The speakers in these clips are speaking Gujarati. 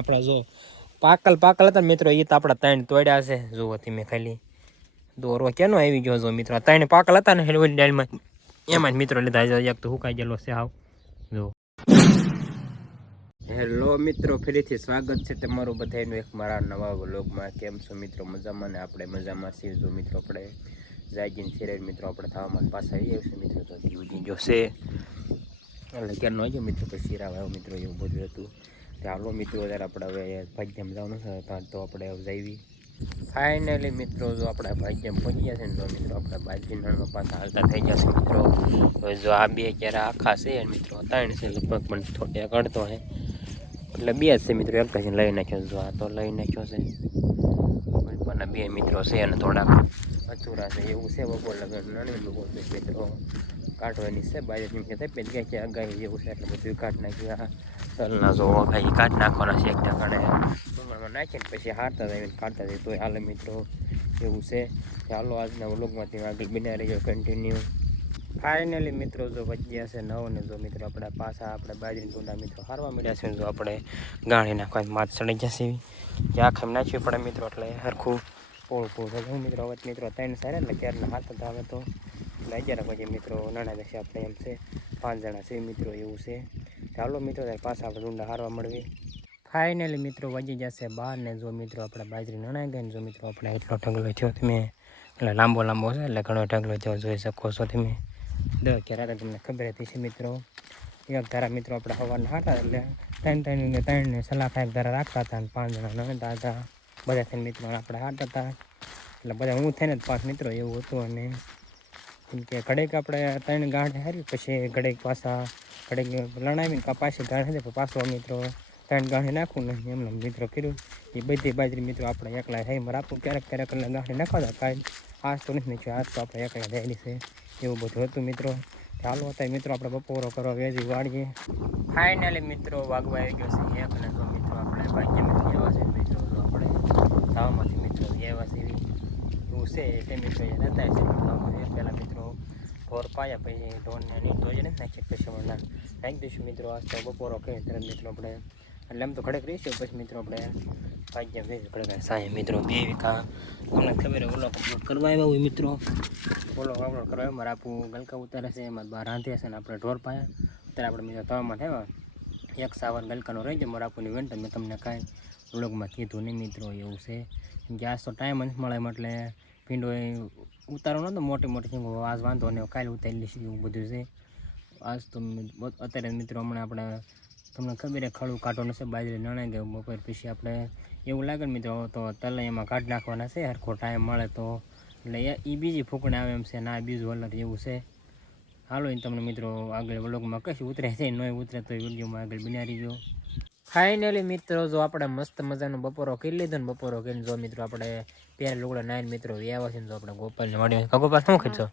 આપણા જો પાકલ હતા મિત્રો, એ તો આપણા ત્રણ તોડ્યા છે. જુઓ તમે ખાલી દોરો કેનો આવી ગયો જો મિત્રો. ત્રણ પાકલ હતા ને હેલવરી ડાળમાં, એમાં જ મિત્રો લીધા. એક તો હુકાઈ ગયેલો છે હાવ. જો હેલો મિત્રો, ફરીથી સ્વાગત છે તમારું બધાનું એક મારા નવા વ્લોગમાં. કેમ છો મિત્રો? મજામાં ને? આપણે મજામાં છીએ. જો મિત્રો આપણે જાગીને ફેરે મિત્રો આપણે થવામાં પાછા આવી આવશે મિત્રો. તો જીવજી જોશે એટલે ક્યારનો આવ્યો મિત્રો, પછી રાવ મિત્રો એવું બધું હતું. ચાલો મિત્રો ત્યારે આપણે હવે ભાગ્યમ જવાનું છે, તો આપણે જઈવી ફાઇનલી મિત્રો. જો આપણે ભાગ્યમ પહોંચી ગયા છે ને, તો મિત્રો આપણે બાજરી નળમાં પાછા હાલતા થઈ ગયા છે મિત્રો. તો જો આ બે ક્યારે આખા છે મિત્રો, ત્રણ છે લગભગ, પણ થોડી કડતો છે એટલે બે જ છે મિત્રો. એક પછી લઈ નાખ્યો. જો આ તો લઈ નાખ્યો છે, પણ બે મિત્રો છે અને થોડાક અધૂરા છે એવું છે. બપોર લગન નાની બપોર મિત્રો કાઢવાની છે બાજુ, જેમ કે તપેજ ગયા છે અગાઈ જેવું છે એટલે બધું કાઢ નાખ્યું. તલના જો ભાઈ કાઢ નાખવાના છે, એકટા કાઢે ડુંગળમાં નાખીને પછી હારતા જાય કાઢતા જાય તો હાલે મિત્રો એવું છે. ચાલો આજના વ્લોગમાંથી આગળ બન્યા રહીજો કન્ટિન્યુ. ફાઇનલી મિત્રો જો વચ્યા છે 9 ને જો મિત્રો આપણે પાછા આપણે બાજરી ડુંડા મિત્રો હારવા મળ્યા છે. જો આપણે ગાણી નાખવા માથ ચડી જશે જે આખેમ નાખ્યું પડે મિત્રો, એટલે હરખું પોળું હું મિત્રો. હવે મિત્રો 3 સારા એટલે ક્યારના હાથ હતા. હવે તો એટલે 11 વાગે મિત્રો નાના બેસે આપણે એમ છે 5 જણા છે મિત્રો એવું છે. ચાલો મિત્રો ત્યારે પાછા આપણે ડુંડા હારવા મળવી. ફાઇનલી મિત્રો વાગી જશે 12 ને જો મિત્રો આપણે બાજરી નણાઈ ગઈ ને જો મિત્રો આપણે એટલો ઢગલો થયો તમે, એટલે લાંબો છે એટલે ઘણો ઢગલો થયો જોઈ શકો છો તમે. 10 ક્યારે તમને ખબર હતી છે મિત્રો. એક ધારા મિત્રો આપણે સવારના હાટા એટલે 3 ને સલાખા એક ધારા રાખતા હતા અને 5 જણા નણતા હતા. બધા થઈને મિત્રો આપણે હાટા હતા એટલે બધા હું થઈને જ 5 મિત્રો એવું હતું. અને કેમ કે ઘડીક આપણે 3 ગાંઠ હારી પછી ઘડીક પાછા ઘડીક લણાવીને પાછી ગાંઠ હતી પાછો મિત્રો 3 ગાંઠી નાખવું નહીં એમને મિત્રો કર્યું. એ બધી બાજરી મિત્રો આપણે એકલા થઈ રાખવું. ક્યારેક એટલે ગાંઠી નાખવા કાંઈ આજ તો નથી નાખ્યું, આજ તો આપણે એકલા થયેલી છે એવું બધું હતું મિત્રો. ચાલો હતા મિત્રો આપણે બપોરો કરવા વેજી વાળીએ. ફાઇનલી મિત્રો વાગવા આવી ગયો છે 1 ને જો મિત્રો આપણે ભાગ્યમાંથી એવા છે મિત્રો. જો આપણે ધાવામાંથી મિત્રો એવા છે એવું છે એટલે મિત્રો એ નતા છે ધાવામાં. પહેલાં મિત્રો ઢોર પાયા પછી ઢોરને નીટ ધોઈ નથી નાખીએ પછી હમણાં નાખી દઈશું મિત્રો. આજ તો બપોરો કહે તરત મિત્રો આપણે એટલે એમ તો ઘડેક રહીશું પછી મિત્રો આપણે ભાગ્યમ રહીશું ઘડેક સાંજે મિત્રો 2 વીઘા તમને ખબર ઓલો કમ્પ્લીટ કરવા આવ્યા હોય મિત્રો. ઓલો અપલોડ કરવા મારે આપું ગલકા ઉતારે છે એમાં બહાર રાંધે છે ને આપણે ઢોર પાયા અત્યારે આપણે મિત્રો તવામાં થયા 1 સાવર ગલકાનો રહી જાય મારે આપુની વેન્ટ. મેં તમને કાંઈ વ્લોગમાં કીધું નહીં મિત્રો એવું છે. કેમ કે આજ તો ટાઈમ નથી મળે એમ એટલે ભીંડો એ ઉતારો નહોતો મોટી કેમ આજ વાંધો ને કાલે ઉતારી લઈશું એવું બધું છે. આજ તો અત્યારે મિત્રો હમણાં આપણે તમને ખબર છે ખડું કાઢવાનું છે બાજરી નણાઈ ગયું બપોર પછી આપણે એવું લાગે ને મિત્રો તો તલે એમાં કાઢી નાખવાના છે હરખો ટાઈમ મળે તો. એટલે એ બીજી ફૂકણે આવે એમ છે ના બીજું અલગ એવું છે. હાલો એ તમને મિત્રો આગળ વ્લોગમાં કશું ઉતરે છે ન ઉતરે તો વિડીયોમાં આગળ બનાવી ગયો. ફાઇનલી મિત્રો જો આપણે મસ્ત મજાનો બપોરો કરી લીધો ને બપોરો કરીને જો મિત્રો આપણે પહેલા લુગડા નાઈને મિત્રો વ્યાવા છે ને જો આપણે ગોપાલને વાડી ગોપાલ શું ખીચો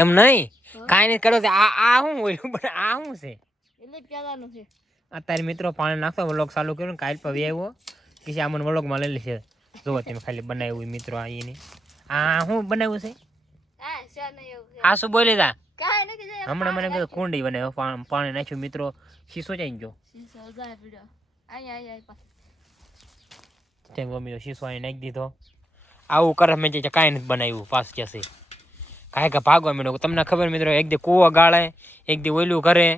એમ નહીં કાંઈ નહીં કરો આ શું હોય પણ આ શું છે એટલે પેલાનું છે. અત્યારે મિત્રો પાણી નાખતો વ્લોગ ચાલુ કર્યો ને કાલ પર વ્યાવ્યો પછી આ મને વ્લોગમાં લઈ લેશે. જો તમે ખાલી બનાવ્યું મિત્રો આ એને આ શું બનાવ્યું છે આ શું બોલી તા હમણાં મને કીધું કુંડી બનાવ્યો પાણી નાખ્યું મિત્રો. શીશો જાય ગયો મિત્રો શીશો અહીં નાખી દીધો. આવું કરે મેં કાંઈ નથી બનાવ્યું પાસ કે છે કાંઈ કે ભાગવા માંડ્યો. તમને ખબર મિત્રો એક દી કૂવો ગાળે એક દી ઓયલું કરે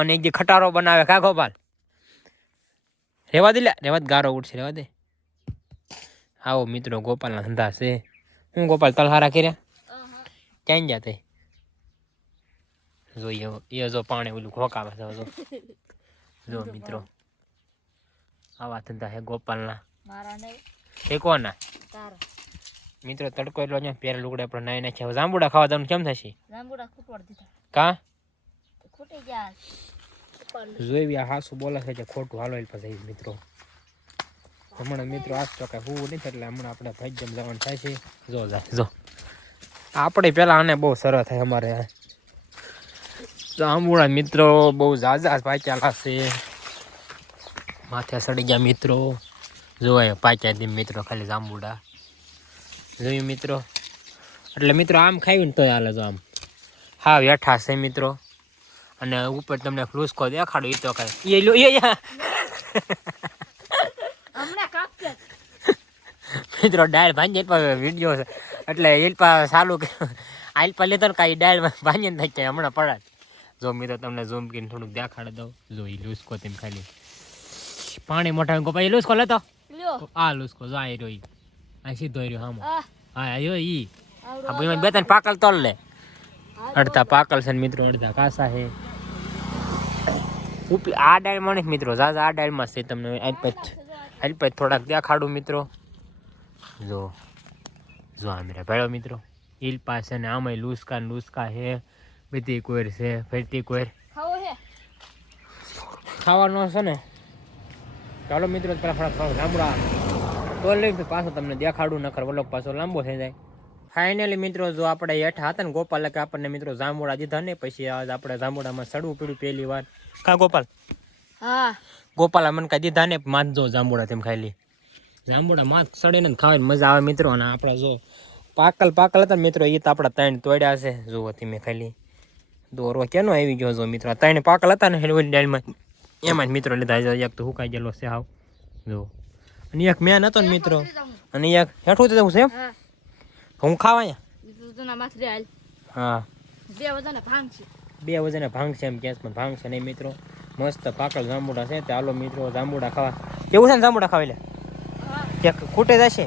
અને એક દી ખટારો બનાવે. કા ગોપાલ રેવા દે રેવા ગારો ઉઠશે રેવા દે. આવો મિત્રો ગોપાલના ધંધા છે. હું ગોપાલ તલહારા કર્યા ક્યાં ગયા તે જોઈએ એ જો પાણી ઓલું ઘોકાવે છે. જો મિત્રો આવા ધંધા છે ગોપાલના એ કોના મિત્રો. તડકો એટલો છે પહેલા લુગડા આપણે નાઈ નાખ્યા. જાંબુડા ખાવા જવાનું કેમ થશે કા જોઈ આ હાસુ બોલે છે ખોટું હાલો પછી મિત્રો હમણાં મિત્રો આજ તો કાંઈ હું નથી એટલે હમણાં આપણે ભાગ્યમ જવાનું થાય છે. જો આપણે પેલા આને બહુ સરળ થાય અમારે જાંબુડા મિત્રો બહુ ઝાઝા પાક્યા છે માથે સડી ગયા મિત્રો. જોવાય પાક્યા દી મિત્રો ખાલી જાંબુડા જોયું મિત્રો. એટલે મિત્રો આમ ખાવી ને તોય હાલે જો આમ હા વેઠા છે મિત્રો. અને ઉપર તમને ફ્લુસ્કો દેખાડું એ તો કાંઈ એ લો એ મિત્રો ડાળ ભાંજી વિડીયો છે એટલે એલપા સારું કે આલપા લેતો ને કાંઈ ડાળ ભાંજી ને થાય હમણાં પડાય જો મિત્રો તમને ઝૂમ કરીને થોડુંક દેખાડી દઉં જો એ લૂસકો તેમ ખાલી પાણી મોટા પછી લૂસકો લેતો આ લૂસકો જો આ રહ્યો આ સીધો રહ્યો હામો હા આવ્યો ઈ આ ભાઈ બે ત્રણ પાકલ તોલ લે અડધા પાકલ છે ને મિત્રો અડધા કાસા છે આ ડાળ મળે મિત્રો જાજા આ ડાળમાં છે તમને આલપત થોડાક દેખાડું મિત્રો જો જો આ મેરા ભેળો મિત્રો ઈલ પાસે ને આમાં લૂસકા હે બધી કોર છે ફરતી કોર ખાવાનો છે ને ચાલો મિત્રો પેલા થોડા લાંબડા તો લઈ પાછો તમને દેખાડું નકર વલોક પાછો લાંબો થઈ જાય ફાઇનલી મિત્રો જો આપણે હેઠા હતા ને ગોપાલ કે આપણને મિત્રો જાંબુડા દીધા ને પછી આજ આપણે જાંબુડામાં સડવું પડ્યું પહેલી વાર કા ગોપાલ હા ગોપાલ મને કાંઈ દીધા ને માથજો જાંબુડા તેમ ખાઈ લી જાંબુડા માથ સડીને ખાવાની મજા આવે મિત્રો અને આપણે જો પાકલ હતા મિત્રો એ તો આપણા ત્રણ તોડ્યા છે જુઓ તમે ખાલી દોરો કેનો આવી ગયો જો મિત્રો ત્રણ પાકલ હતા ને ઓલી ડાળમાં એમાં જ મિત્રો લીધા એક તો હુકાઈ ગયેલો છે હાવ જો અને એક મેન હતો ને મિત્રો અને એક હેઠું જવું છે એમ હું ખાવા હા 2 વજન ભાંગ છે એમ ગેસમાં ભાંગ છે નહીં મિત્રો મસ્ત પાકલ જાંબુડા છે તો હાલો મિત્રો જાંબુડા ખાવા કેવું છે ને જાંબુડા ખાવી લે ક્યાંક ખૂટે જશે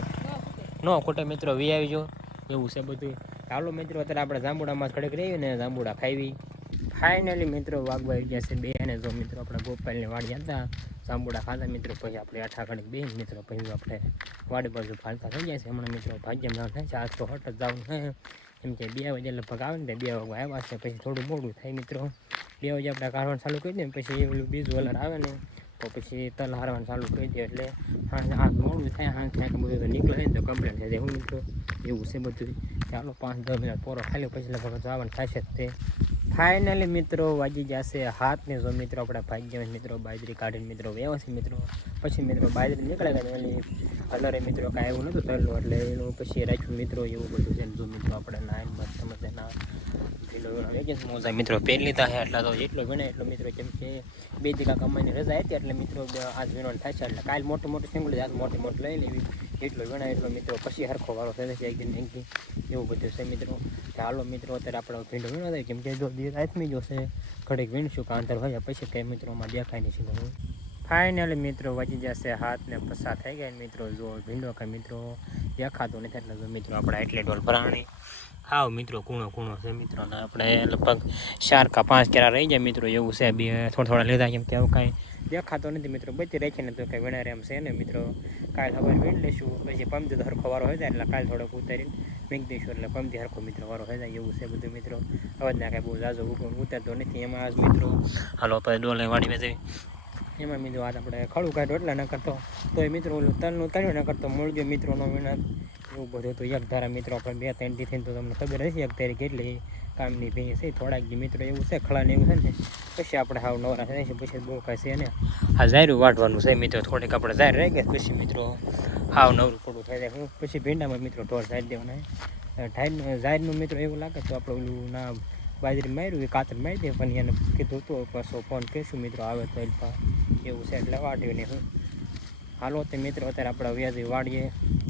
ન ખૂટે મિત્રો વી આવી જો એવું છે બધું હાલો મિત્રો અત્યારે આપણે જાંબુડામાં ખડક રહીએ ને જાંબુડા ખાવી ફાઇનલી મિત્રો વાગવા ગયા છે બે અને જો મિત્રો આપણે ગોપાલને વાડી હતા જાંબુડા ખાતા મિત્રો પછી આપણે આઠા ખડક બે મિત્રો પછી આપણે વાડી બાજુ ફાલતા થઈ જાય છે હમણાં મિત્રો ભાગ્યમાં થાય છે આજ તો હટ જ જવું છે એમ કે 2 વાગે લગભગ આવે ને 2 વાગે આવ્યા છે પછી થોડું મોડું થાય મિત્રો 2 વાગે આપણે કાઢવાનું ચાલુ કરી દઈએ પછી એવું બીજું વલર આવે ને તો પછી તલ હારવાનું ચાલુ કરી દે એટલે હા મોડું થાય હા ક્યાંક બધું તો નીકળે ને તો કમ્પ્લેટ થઈ જાય હું મિત્રો એવું છે બધું ચાલો 5-10 મિનિટ પોરો ખાલી પછી લગભગ જવાનું થશે તે ફાઇનલી મિત્રો વાગી જશે હાથને જો મિત્રો આપણે ભાગ્ય મિત્રો બાજરી કાઢીને મિત્રો વ્યવસ્થિત મિત્રો પછી મિત્રો બાજરી નીકળે ગયા એટલે કલરે મિત્રો કાંઈ એવું નહોતું તરલું એટલે એનું પછી રાખ્યું મિત્રો એવું બધું છે જો મિત્રો આપણે નાઈન મસ્ત મજાના વેકેશન મોજા મિત્રો પહેરી લીધા છે એટલે તો જેટલો ગણે એટલો મિત્રો કેમ કે 2 દીકા કમાઈને રજા હતી એટલે મિત્રો આજ વિનોન થાય છે એટલે કાલ મોટું સિંગલ આજ મોટી લઈ લેવી એટલો ગણાય એટલો મિત્રો પછી હરખો વાળો થઈ જશે એકદમ એવું બધું છે મિત્રો ચાલો મિત્રો અત્યારે આપણે ભીંડો વીણો થાય કેમ કે જો દિવસ આથમી જોશે ઘડીક વીણશું કે અંતર હોય પછી કંઈ મિત્રોમાં દેખાય નહીં સીધો ફાઇનલી મિત્રો વાંચી જશે હાથને પસાર થઈ ગયા મિત્રો જો ભીંડો કાંઈ મિત્રો દેખાતો નથી એટલે જો મિત્રો આપણે એટલે ડોલ ભરાણી ખાવ મિત્રો કૂણો છે મિત્રો ને આપણે લગભગ 4 કે 5 કેરા રહી જાય મિત્રો એવું છે બે થોડા લીધા કેમ કે આવું કાંઈ દેખાતો નથી મિત્રો બધી રાખીને તો કંઈ વીણા એમ છે ને મિત્રો કાલ ખબર વીણ લઈશું પછી પંપથી તો હરખો વારો હોય જાય એટલે કાલ થોડોક ઉતારીને વીંગ દઈશું એટલે પંપથી હરખો મિત્રો વારો હોય જાય એવું છે બધું મિત્રો અવાજ ના કાંઈ બહુ ઝાઝો ઉતારતો નથી એમાં આજ મિત્રો હાલો આપણે ડોલે વાડી જઈએ એમાં મિત્રો આજ આપણે ખડું કાઢો એટલા ન કરતો તો એ મિત્રો ઓલું તલનું કાઢ્યું ન કરતો મૂળજો મિત્રોનો વીણા એવું બધું તો એક ધારા મિત્રો આપણે 2-3 દી થઈને તો તમને ખબર હશે એક તારીખ કેટલી કામની ભેં છે થોડાક દી મિત્રો એવું છે ખળાને એવું છે ને પછી આપણે હાવ નવરા થાય છે પછી બહુ કાંઈ છે ને આ ઝાયરું વાટવાનું છે મિત્રો થોડીક આપણે ઝાયર રહી ગયા પછી મિત્રો હાવ નવરું થોડું થઈ જાય હું પછી ભીંડામાં મિત્રો ઢોર ઝાયર દેવાના ઝાયરનું મિત્રો એવું લાગે તો આપણે ઓલું ના બાજરી માર્યું એ કાતર મારી દે પણ એને કીધું તો પાછો ફોન કહીશું મિત્રો આવે તો એવું છે એટલે વાટ્યું ને હું હાલો તે મિત્રો અત્યારે આપણે વ્યાજી વાડીએ